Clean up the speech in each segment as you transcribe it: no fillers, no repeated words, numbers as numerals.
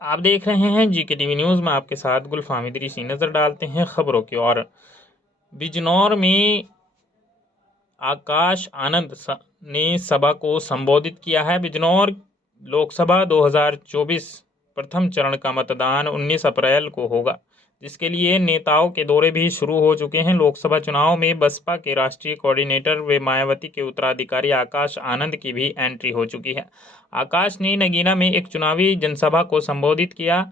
आप देख रहे हैं जीके टीवी न्यूज़ में आपके साथ गुलफाम इदरीसी। नज़र डालते हैं खबरों की ओर। बिजनौर में आकाश आनंद ने सभा को संबोधित किया है। बिजनौर लोकसभा 2024 प्रथम चरण का मतदान 19 अप्रैल को होगा, जिसके लिए नेताओं के दौरे भी शुरू हो चुके हैं। लोकसभा चुनाव में बसपा के राष्ट्रीय कोऑर्डिनेटर व मायावती के उत्तराधिकारी आकाश आनंद की भी एंट्री हो चुकी है। आकाश ने नगीना में एक चुनावी जनसभा को संबोधित किया।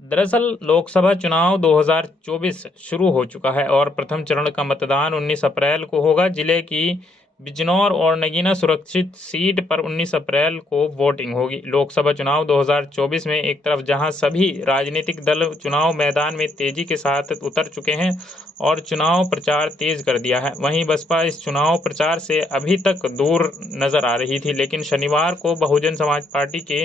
दरअसल लोकसभा चुनाव 2024 शुरू हो चुका है और प्रथम चरण का मतदान 19 अप्रैल को होगा। जिले की बिजनौर और नगीना सुरक्षित सीट पर 19 अप्रैल को वोटिंग होगी। लोकसभा चुनाव 2024 में एक तरफ जहां सभी राजनीतिक दल चुनाव मैदान में तेजी के साथ उतर चुके हैं और चुनाव प्रचार तेज कर दिया है, वहीं बसपा इस चुनाव प्रचार से अभी तक दूर नजर आ रही थी। लेकिन शनिवार को बहुजन समाज पार्टी के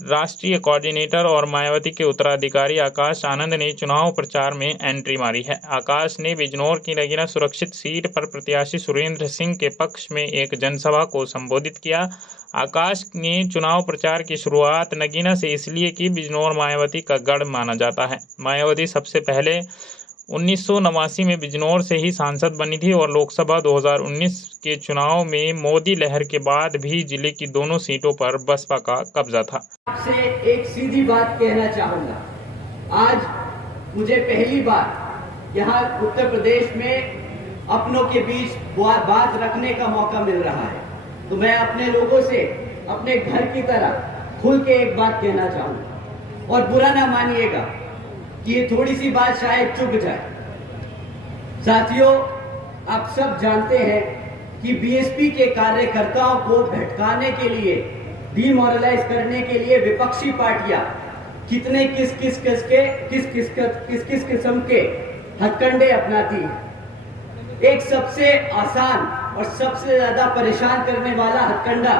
राष्ट्रीय कोऑर्डिनेटर और मायावती के उत्तराधिकारी आकाश आनंद ने चुनाव प्रचार में एंट्री मारी है। आकाश ने बिजनौर की नगीना सुरक्षित सीट पर प्रत्याशी सुरेंद्र सिंह के पक्ष में एक जनसभा को संबोधित किया। आकाश ने चुनाव प्रचार की शुरुआत नगीना से इसलिए की, बिजनौर मायावती का गढ़ माना जाता है। मायावती सबसे पहले 1989 में बिजनौर से ही सांसद बनी थी और लोकसभा 2019 के चुनाव में मोदी लहर के बाद भी जिले की दोनों सीटों पर बसपा का कब्जा था। आपसे एक सीधी बात कहना चाहूंगा। आज मुझे पहली बार यहाँ उत्तर प्रदेश में अपनों के बीच बात रखने का मौका मिल रहा है, तो मैं अपने लोगों से अपने घर की तरह खुल के एक बात कहना चाहूंगा और बुरा ना मानिएगा कि ये थोड़ी सी बात शायद चुभ जाए। साथियों, आप सब जानते हैं कि बीएसपी के कार्यकर्ताओं को भटकाने के लिए, डीमोरलाइज करने के लिए विपक्षी पार्टियां कितने किस किस्म के हथकंडे अपनाती हैं। एक सबसे आसान और सबसे ज्यादा परेशान करने वाला हथकंडा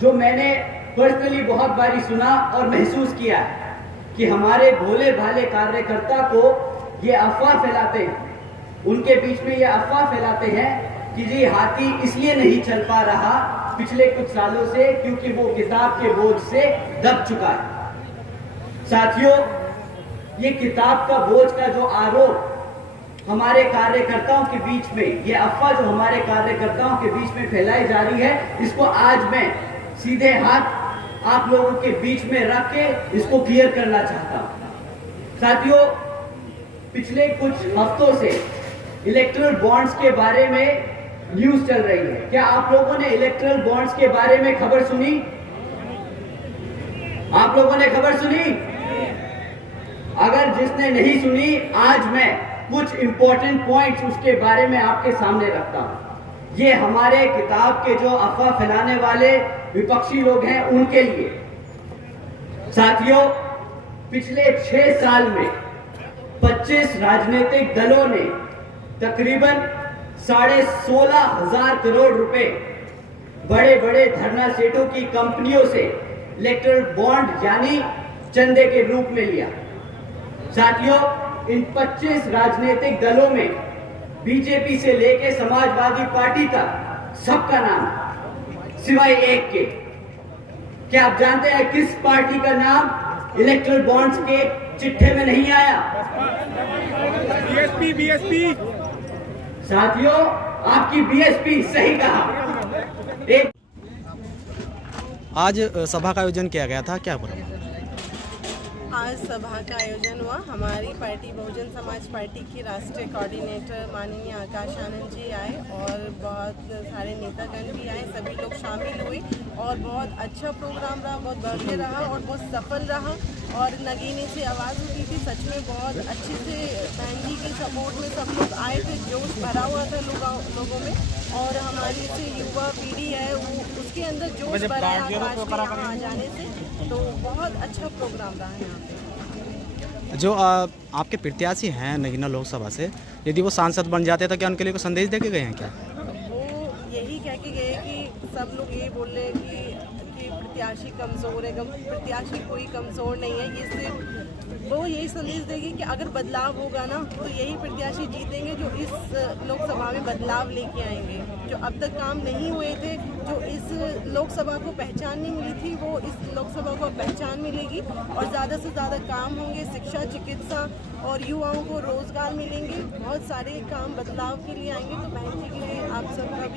जो मैंने पर्सनली बहुत बारी सुना और महसूस किया है कि हमारे भोले भाले कार्यकर्ता को ये अफवाह फैलाते हैं, उनके बीच में ये अफवाह फैलाते हैं कि जी हाथी इसलिए नहीं चल पा रहा पिछले कुछ सालों से क्योंकि वो किताब के बोझ से दब चुका है। साथियों, ये किताब का बोझ का जो आरोप हमारे कार्यकर्ताओं के बीच में, ये अफवाह जो हमारे कार्यकर्ताओं के बीच में फैलाई जा रही है, इसको आज मैं सीधे हाथ आप लोगों के बीच में रख के इसको क्लियर करना चाहता हूं। साथियों, पिछले कुछ हफ्तों से इलेक्टोरल बॉन्ड्स के बारे में न्यूज चल रही है। क्या आप लोगों ने इलेक्टोरल बॉन्ड्स के बारे में खबर सुनी? आप लोगों ने खबर सुनी? अगर जिसने नहीं सुनी, आज मैं कुछ इंपॉर्टेंट पॉइंट्स उसके बारे में आपके सामने रखता हूं। ये हमारे किताब के जो अफवाह फैलाने वाले विपक्षी लोग हैं उनके लिए। साथियों, पिछले 6 साल में 25 राजनीतिक दलों ने तकरीबन 16,500 करोड़ रुपए बड़े बड़े धरना सेठों की कंपनियों से इलेक्टोरल बॉन्ड यानी चंदे के रूप में लिया। साथियों, इन 25 राजनीतिक दलों में बीजेपी से लेके समाजवादी पार्टी तक सबका नाम सिवाय एक के। क्या आप जानते हैं किस पार्टी का नाम इलेक्टोरल बॉन्ड्स के चिट्ठे में नहीं आया? बीएसपी। साथियों, आपकी बीएसपी सही कहा। आज सभा का आयोजन किया गया था, क्या बोला? आज सभा का आयोजन हुआ। हमारी पार्टी बहुजन समाज पार्टी की राष्ट्रीय कोऑर्डिनेटर माननीय आकाश आनंद जी आए और बहुत सारे नेतागण भी आए, सभी लोग शामिल हुए और बहुत अच्छा प्रोग्राम रहा, बहुत भव्य रहा और बहुत सफल रहा। और नगीने से आवाज़ उठी थी, सच में बहुत अच्छे से बहन जी के सपोर्ट में सब लोग आए थे, जोश भरा हुआ था लोगों में। और हमारी से युवा पीढ़ी है वो उसके अंदर जोश भरा है यहाँ आ जाने से, तो बहुत अच्छा प्रोग्राम रहा है यहाँ पे। जो आपके प्रत्याशी हैं नगीना लोकसभा से, यदि वो सांसद बन जाते तो क्या उनके लिए कोई संदेश दे के गए हैं क्या? वो यही कह के गए कि सब लोग ये बोल रहे हैं कि प्रत्याशी कमज़ोर है। प्रत्याशी कोई कमज़ोर नहीं है। ये सिर्फ वो यही संदेश देगी कि अगर बदलाव होगा ना तो यही प्रत्याशी जीतेंगे जो इस लोकसभा में बदलाव लेके आएंगे। जो अब तक काम नहीं हुए थे, जो इस लोकसभा को पहचान नहीं मिली थी, वो इस लोकसभा को पहचान मिलेगी और ज़्यादा से ज़्यादा काम होंगे। शिक्षा, चिकित्सा और युवाओं को रोज़गार मिलेंगे। बहुत सारे काम बदलाव के लिए आएंगे। तो बहन जी के लिए आप सबका भी